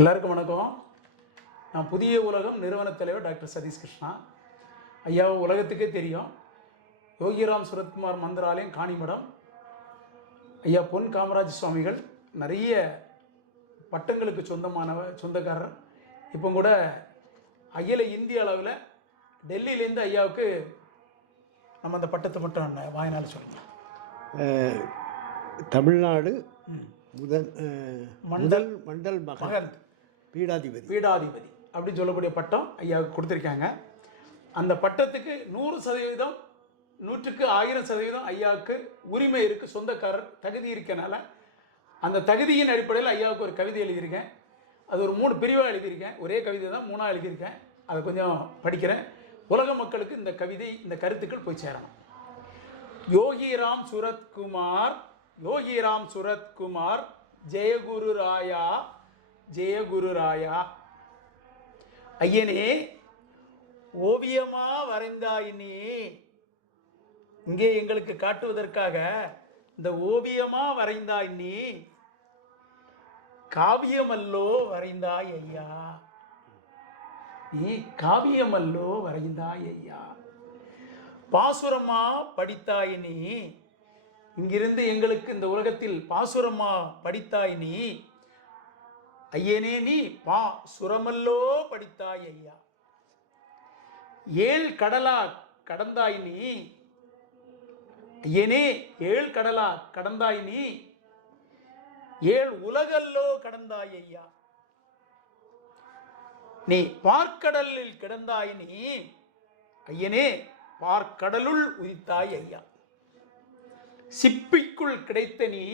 எல்லாருக்கும் வணக்கம். நான் புதிய உலகம் நிறுவன தலைவர் டாக்டர் சதீஷ் கிருஷ்ணா. ஐயாவை உலகத்துக்கே தெரியும். யோகிராம் சுரத்குமார் மந்திராலயம் காணிமடம். ஐயா பொன் காமராஜ் சுவாமிகள் நிறைய பட்டங்களுக்கு சொந்தக்காரர். இப்போ கூட அகில இந்திய அளவில் டெல்லியிலேருந்து ஐயாவுக்கு நம்ம அந்த பட்டத்தை மட்டும் வாயினால் சொல்லுங்கள். தமிழ்நாடு மண்டல் மகந்த் பீடாதிபதி அப்படின்னு சொல்லக்கூடிய பட்டம் ஐயாவுக்கு கொடுத்துருக்காங்க. அந்த பட்டத்துக்கு 100%, 100க்கு 1000% ஐயாவுக்கு உரிமை இருக்குது, சொந்தக்காரர் தகுதி இருக்கனால அந்த தகுதியின் அடிப்படையில் ஐயாவுக்கு ஒரு கவிதை எழுதியிருக்கேன். அது ஒரு 3 பிரிவாக எழுதியிருக்கேன். ஒரே கவிதை தான் 3ஆக எழுதியிருக்கேன். அதை கொஞ்சம் படிக்கிறேன். உலக மக்களுக்கு இந்த கவிதை, இந்த கருத்துக்கள் போய் சேரணும். யோகிராம் சுரத்குமார் ஜெயகுரு ராயா ஐயனே, ஓவியமா வரைந்தாயினே. இங்கே எங்களுக்கு காட்டுவதற்காக இந்த ஓவியமா வரைந்தாய் நீ, காவியமல்லோ வரைந்தாய் ஐயா. நீ காவியமல்லோ வரைந்தாய் ஐயா. பாசுரமா படித்தாய் நீ, இங்கிருந்து எங்களுக்கு இந்த உலகத்தில் பாசுரமா படித்தாய் நீ. ஐயனே, நீ பாசுரமல்லோ படித்தாய் ஐயா. 7 கடலா கடந்தாய் நீ. ஐயனே, 7 கடலா கடந்தாய் நீ. 7 உலகல்லோ கடந்தாய் ஐயா. நீ பார்க்கடலில் கிடந்தாய் நீ. ஐயனே, பார்க்கடலுள் உதித்தாய் ஐயா. சிப்பிக்குள் கிடைத்த நீ,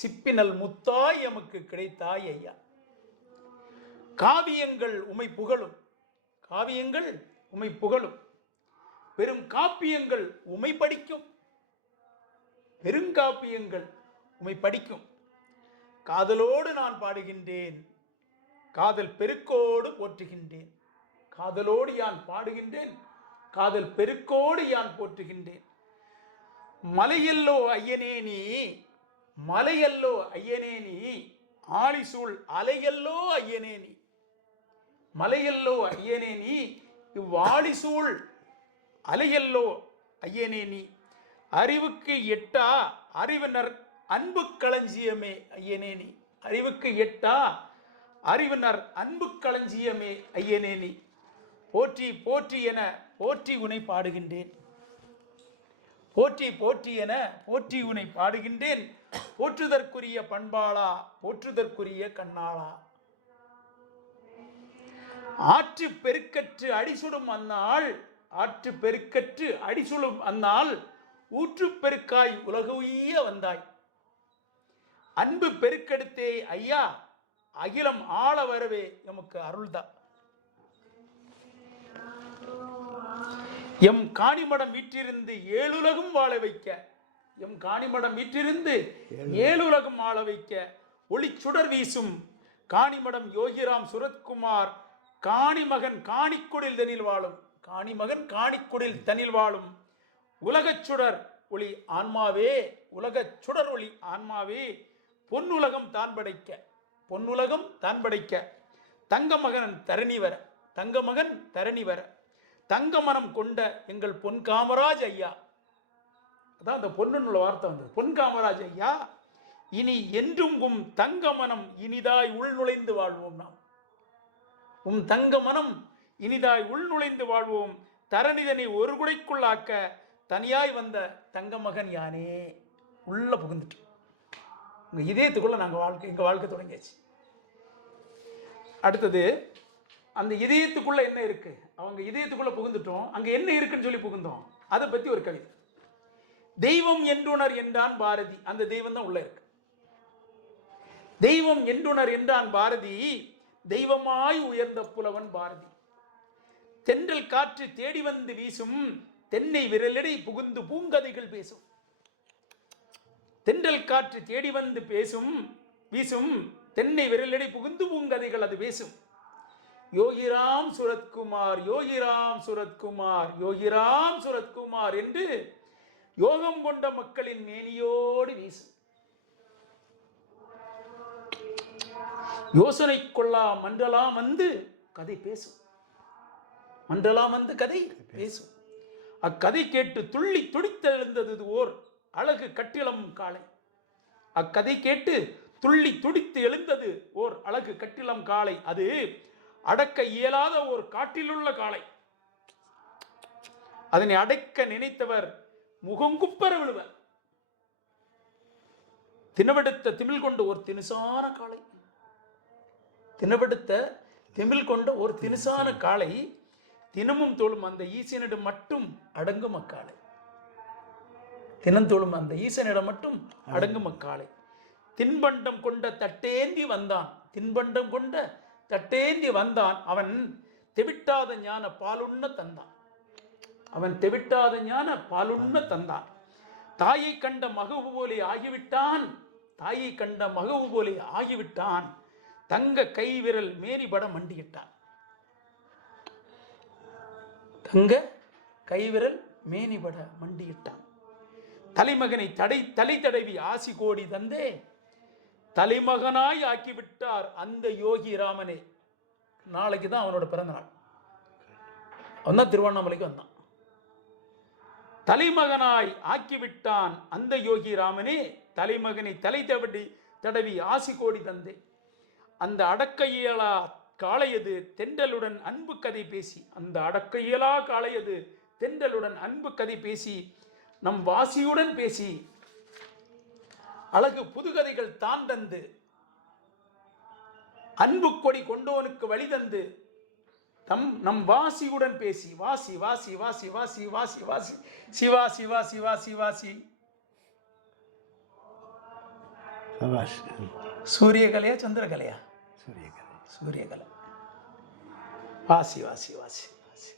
சிப்பினல் முத்தாய் எமக்கு கிடைத்தாய் ஐயா. காவியங்கள் உமை புகழும், பெரும் காப்பியங்கள் உமை படிக்கும், பெருங்காப்பியங்கள் உமை படிக்கும். காதலோடு நான் பாடுகின்றேன், காதல் பெருக்கோடு போற்றுகின்றேன். காதலோடு யான் பாடுகின்றேன், காதல் பெருக்கோடு யான் போற்றுகின்றேன். மலையல்லோ ஐயனே நீ, ஆழிசூழ் அலையல்லோ ஐயனே நீ. மலையல்லோ ஐயனே நீ, இவ்வாழிசூழ் அலையல்லோ ஐயனே நீ. அறிவுக்கு எட்டா அறிவினர் அன்பு களஞ்சியமே ஐயனே நீ. அறிவுக்கு எட்டா அறிவினர் அன்பு களஞ்சியமே ஐயனே நீ. போற்றி போற்றி என போற்றி உனை பாடுகின்றேன். போற்றி என போற்றி உனை பாடுகின்றேன். போற்றுதற்குரிய பண்பாளா, போற்றுதற்குரிய கண்ணாளா. ஆற்று பெருக்கற்று அடிசுடும் அந்நாள், ஊற்று பெருக்காய் உலகுய்ய வந்தாய். அன்பு பெருக்கெடுத்தே ஐயா, அகிலம் ஆள வரவே எமக்கு அருள்தா. எம் காணிமடம் வீற்றிருந்து 7 உலகம் வாழ வைக்க, எம் காணிமடம் வீற்றிருந்து 7 உலகம் வாழ வைக்க ஒளிச்சுடர் வீசும் காணிமடம் யோகிராம் சுரத்குமார் காணிமகன் காணிக்குடில் தனில் வாழும் உலகச்சுடர் ஒளி ஆன்மாவே, பொன்னுலகம் தான் படைக்க தங்கமகன் தரணி வர தங்க மனம் கொண்ட எங்கள் பொன் காமராஜ் ஐயா. அதான் அந்த பொன்னுள்ள வார்த்தை வந்தது. பொன் காமராஜ் ஐயா, இனி என்றும் உம் தங்க மனம் இனிதாய் உள்நுழைந்து வாழ்வோம். நாம் தங்க மனம் இனிதாய் உள்நுழைந்து வாழ்வோம். தரணிதனை ஒரு குடைக்குள்ளாக்க தனியாய் வந்த தங்க மகன் யானே. உள்ள புகுந்துட்டு உங்க இதயத்துக்குள்ள எங்க வாழ்க்கை தொடங்கியாச்சு. அடுத்தது, அந்த இதயத்துக்குள்ள என்ன இருக்கு, அவங்க இதயத்துக்குள்ள புகுந்துட்டோம். அங்க என்ன இருக்குன்னு சொல்லி புகுந்தோம். அதை பத்தி ஒரு கவிதை. தெய்வம் என்றுணர் என்றான் பாரதி. அந்த தெய்வம் தான் உள்ள இருக்கு. தெய்வம் என்றுணர் என்றான் பாரதி, தெய்வமாய் உயர்ந்த புலவன் பாரதி. தென்றல் காற்று தேடி வந்து வீசும், தென்னை விரலடை புகுந்து பூங்கதைகள் பேசும். தென்றல் காற்று தேடி வந்து வீசும், தென்னை விரலடை புகுந்து பூங்கதைகள் அது பேசும். யோகிராம் சுரத்குமார் என்று யோகம் கொண்ட மக்களின் மேனியோடு வீசும். யோசனை கொள்ளா மண்டலாம் வந்து கதை பேசும். மண்டலாம் வந்து கதை பேசும். அக்கதை கேட்டு துள்ளி துடித்தெழுந்தது ஓர் அழகு கட்டிலம் காளை. அக்கதை கேட்டு துள்ளி துடித்து எழுந்தது ஓர் அழகு கட்டிலம் காளை. அது அடக்க இயலாத ஓர் காட்டிலுள்ள காளை. அதனை அடக்க நினைத்தவர் முகங்குப்பர விழுவர். தினவெடுத்த திமிழ் கொண்ட ஒரு தினுசான காளை. தினவெடுத்த திமிழ் கொண்ட ஒரு தினுசான காளை தினமும் தோளும் அந்த ஈசனிடம் மட்டும் அடங்கும் அக்காளை. தினந்தோளும் அந்த ஈசனிடம் மட்டும் அடங்கும் அக்காளை. தின்பண்டம் கொண்ட தட்டேந்தி வந்தான். தின்பண்டம் கொண்ட தட்டேந்தி வந்தான். அவன் தெவிட்டாத ஞான பாலுண்ண தந்தான். அவன் தெவிட்டாத ஞான பாலுண்ண தந்தான். தாயை கண்ட மகவு போலே ஆகிவிட்டான். தாயை கண்ட மகவு போலே ஆகிவிட்டான். தங்க கைவிரல் மேரிபட மண்டியிட்டான். தங்க கைவிரல் மேனிபட மண்டியிட்டான். தலைமகனை தலை தடவி ஆசி கோடி தந்தே தலைமகனாய் ஆக்கிவிட்டார் அந்த யோகி ராமனே. நாளைக்கு தான் அவனோட பிறந்த நாள். அவன் தான் திருவண்ணாமலைக்கு வந்தான். தலைமகனாய் ஆக்கிவிட்டான் அந்த யோகி ராமனே தலைமகனை தடவி ஆசி கோடி தந்தே. அந்த அடக்க இயலா காளையது தென்றலுடன் அன்பு கதை பேசி. அந்த அடக்க இயலா காளையது தென்றலுடன் அன்பு கதை பேசி நம் வாசியுடன் பேசி அழகு புதுகதைகள் தான் தந்து அன்பு கொடி கொண்டோனுக்கு வழி தந்து நம் வாசியுடன் பேசி. வாசி வாசி வாசி வாசி வாசி வாசி சிவா சிவா சிவா சிவா சி சூரியகலையா சந்திரகலையா? சூரியகலை. வாசி வாசி வாசி வாசி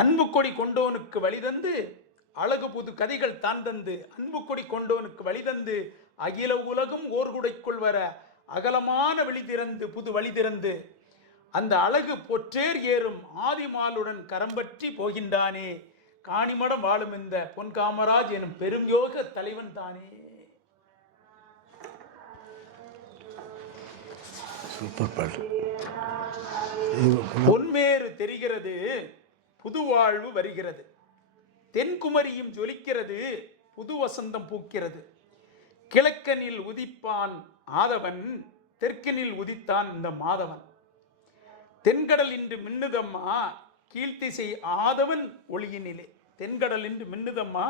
அன்பு கொடி கொண்டோனுக்கு வழி தந்து அழகு புது கதைகள் தான் தந்து அன்பு கொடி கொண்டோனுக்கு வழி தந்து அகில உலகும் ஓர்குடைக்குள் வர அகலமான வழி திறந்து புது வழி திறந்து அந்த அழகு பொற்றேர் ஏறும் ஆதிமாலுடன் கரம்பற்றி போகின்றானே. காணிமடம் வாழும் இந்த பொன் காமராஜ் எனும் பெரும் யோக தலைவன் தானே. பொன்மேறு தெரிகிறது புது வாழ்வு வருகிறது. தென்குமரியும் ஜொலிக்கிறது புது வசந்தம் பூக்கிறது. கிழக்கனில் உதிப்பான் ஆதவன் தெற்கனில் உதித்தான் இந்த மாதவன். தென்கடல் இன்று மின்னுதம்மா கீழ்த்திசை ஆதவன் ஒளியினிலே. தென்கடல் இன்று மின்னுதம்மா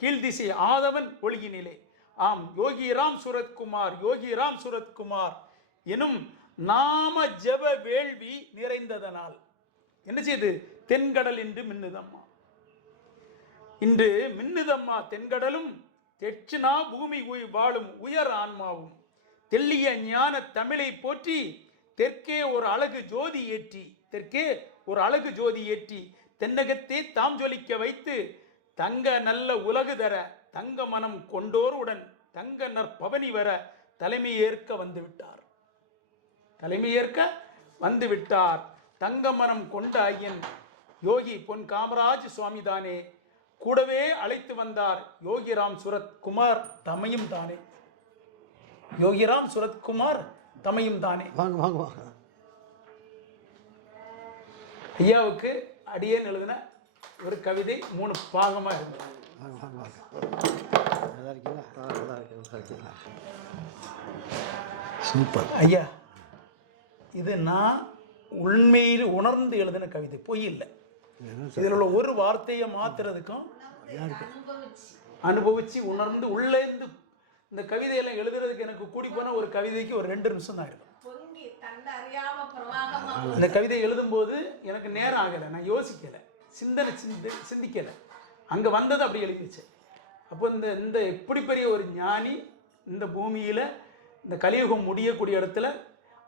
கீழ்த்திசை ஆதவன் ஒளியினிலே. ஆம் யோகிராம் சுரத்குமார் யோகிராம் சுரத்குமார் எனும் நாம ஜப வேள்வி நிறைந்ததனால் என்ன செய்து தென்கடல் இன்று மின்னுதம்மா. இன்று மின்னுதம்மா தென்கடலும் தெற்சினா பூமி வாழும் உயர் ஆன்மாவும் தெல்லிய ஞான தமிழை போற்றி தெற்கே ஒரு அழகு ஜோதி ஏற்றி. தெற்கே ஒரு அழகு ஜோதி ஏற்றி தென்னகத்தே தாம் ஜொலிக்க வைத்து தங்க நல்ல உலகு தர தங்க மனம் கொண்டோருடன் தங்க நற்பவனி வர தலைமையேற்க வந்துவிட்டார். தலைமையேற்க வந்துவிட்டார். தங்க மனம் கொண்ட ஐயன் யோகி பொன் காமராஜ் சுவாமி தானே. கூடவே அழைத்து வந்தார் யோகிராம் சுரத்குமார் தமையும் தானே. யோகிராம் சுரத்குமார் தமையும் தானே. வாங்க வாங்க வாங்க. ஐயாவுக்கு அடியேன் எழுதின ஒரு கவிதை 3 பாகமா இருந்தது. சூப்பர் ஐயா. இது நான் உண்மையில் உணர்ந்து எழுதின கவிதை, பொய் இல்லை. இதில் உள்ள ஒரு வார்த்தையை மாத்துறதுக்கும் அனுபவிச்சு உணர்ந்து உள்ளேந்து இந்த கவிதையெல்லாம் எழுதுறதுக்கு எனக்கு கூடி போன ஒரு கவிதைக்கு ஒரு 2 நிமிஷம் தான் இருக்கும். இந்த கவிதை எழுதும்போது எனக்கு நேரம் ஆகலை, நான் யோசிக்கலை, சிந்திக்கலை, அங்கே வந்தது அப்படி எழுதிச்சு. அப்போ இந்த இப்படி பெரிய ஒரு ஞானி இந்த பூமியில் இந்த கலியுகம் முடியக்கூடிய இடத்துல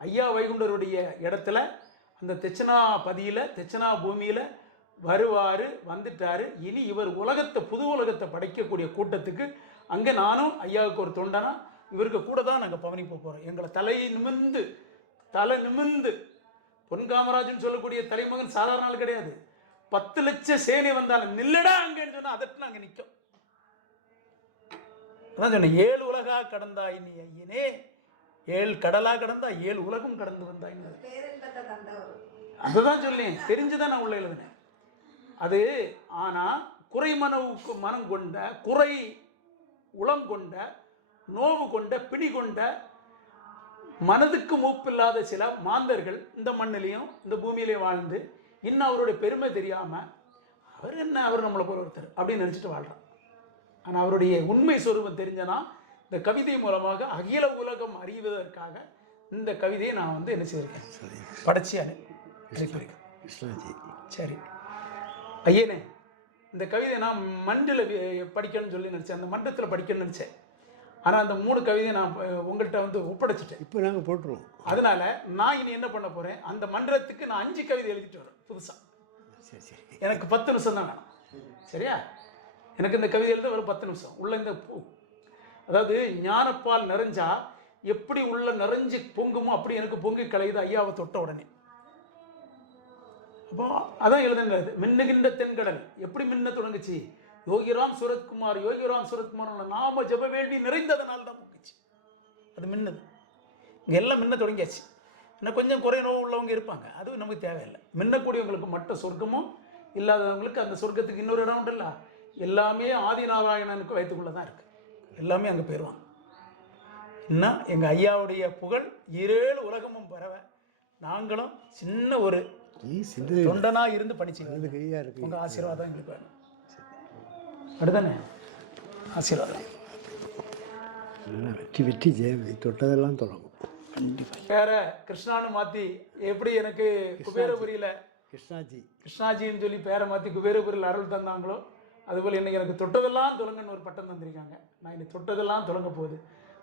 ஐயா வைகுண்டருடைய இடத்துல அந்த தெச்சனாபதியில் தெச்சனா பூமியில் வருவார், வந்துட்டார். இனி இவர் உலகத்தை புது உலகத்தை படைக்கக்கூடிய கூட்டத்துக்கு அங்கே நானும் ஐயாவுக்கு ஒரு தொண்டனா இவருக்கு கூட தான் நாங்கள் பவனி போகிறோம். எங்களை தலை நிமிர்ந்து பொன் காமராஜன் சொல்லக்கூடிய தலைமகன் சாதாரண ஆள் கிடையாது. 10 லட்சம் சேனை வந்தாலும் நில்லடா அங்கன்னு சொன்னால் அதற்கு நாங்கள் நிற்கும். அதான் சொன்னேன், 7 உலகா கடந்தாய் நீ ஐயனே 7 கடலா கடந்தா 7 உலகம் கடந்து வந்தா என்ன அதுதான் சொல்லேன், தெரிஞ்சுதான் நான் உள்ள எழுதினேன் அது. ஆனால் குறை மனவுக்கு மனம் கொண்ட, குறை உளம் கொண்ட, நோவு கொண்ட, பிடி கொண்ட, மனதுக்கு மூப்பில்லாத சில மாந்தர்கள் இந்த மண்ணிலையும் இந்த பூமியிலையும் வாழ்ந்து இன்னும் அவருடைய பெருமை தெரியாமல் அவர் என்ன, அவர் நம்மளை போல ஒருத்தர் அப்படின்னு நினச்சிட்டு வாழ்கிறான். ஆனால் அவருடைய உண்மை சொரூபம் தெரிஞ்சனா இந்த கவிதை மூலமாக அகில உலகம் அறிவதற்காக இந்த கவிதையை நான் வந்து என்ன செய்திருக்கேன், படைச்சி அனுப்பியிருக்கேன். சரி ஐயனே, இந்த கவிதையை நான் மண்டில் படிக்கணும்னு சொல்லி நினச்சேன், அந்த மண்டத்தில் படிக்கணும்னு நினச்சேன். ஆனால் அந்த 3 கவிதையை நான் உங்கள்கிட்ட வந்து ஒப்படைச்சிட்டேன். இப்போ நாங்கள் போட்டுருவோம். அதனால் நான் இனி என்ன பண்ண போகிறேன், அந்த மன்றத்துக்கு நான் 5 கவிதை எழுதிட்டு வரேன் புதுசாக. சரி சரி, எனக்கு 10 நிமிஷம் தான் வேணும். சரியா? எனக்கு இந்த கவிதை எழுத ஒரு 10 நிமிஷம் உள்ள இந்த அதாவது ஞானப்பால் நிறைஞ்சா எப்படி உள்ள நிறைஞ்சு பொங்குமோ அப்படி எனக்கு பொங்கி கலையுது ஐயாவை தொட்ட உடனே. அப்போ அதான் எழுதுங்கிறது. மின்னுகின்ற தென்கடல் எப்படி மின்ன தொடங்குச்சு, யோகிராம் சுரத்குமார், யோகிராம் சுரத்குமார் நாம ஜப வேண்டி நிறைந்ததனால் தான் பொங்குச்சு. அது மின்னது. இங்கே எல்லாம் மின்ன தொடங்கியாச்சு. இன்னும் கொஞ்சம் குறை நோவு உள்ளவங்க இருப்பாங்க, அதுவும் நமக்கு தேவையில்லை. மின்னக்கூடியவங்களுக்கு மட்டும் சொர்க்கமும், இல்லாதவங்களுக்கு அந்த சொர்க்கத்துக்கு இன்னொரு இடம் உண்டுல்ல, எல்லாமே ஆதிநாராயணனுக்கு வயிற்றுக்குள்ளே தான் இருக்குது. எல்லாமே அங்கே போயிடுவாங்க. இன்னும் எங்கள் ஐயாவுடைய புகழ் 7 உலகமும் பரவ நாங்களும் சின்ன ஒரு தொண்டனா இருந்து படிச்சுக்கிறோம். கையாக இருக்கு. உங்கள் ஆசீர்வாதம் எங்களுக்கு வேணும். அப்படிதானே? ஆசீர்வாதம். வெற்றி வெற்றி ஜெயம், தொட்டதெல்லாம் தொடங்கும் கண்டிப்பாக. வேற கிருஷ்ணான்னு மாற்றி எப்படி எனக்கு குபேரபுரியில் கிருஷ்ணாஜின்னு சொல்லி பேரை மாற்றி குபேரபுரியில் அருள் தந்தாங்களோ, அதுபோல் இன்னைக்கு எனக்கு தொட்டதெல்லாம் தொடங்கன்னு ஒரு பட்டம் தந்திருக்காங்க. நான் இன்னைக்கு தொட்டதெல்லாம் தொடங்க போகுது.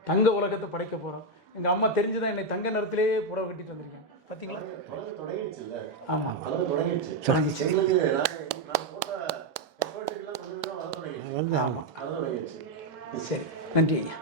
தங்க உலகத்தை படைக்க போகிறோம். எங்கள் அம்மா தெரிஞ்சுதான் என்னை தங்க நிறத்திலே புடவை கட்டிட்டு வந்திருக்காங்க. பார்த்தீங்களா? ஆமாம், ஆமாம். சரி, நன்றி ஐயா.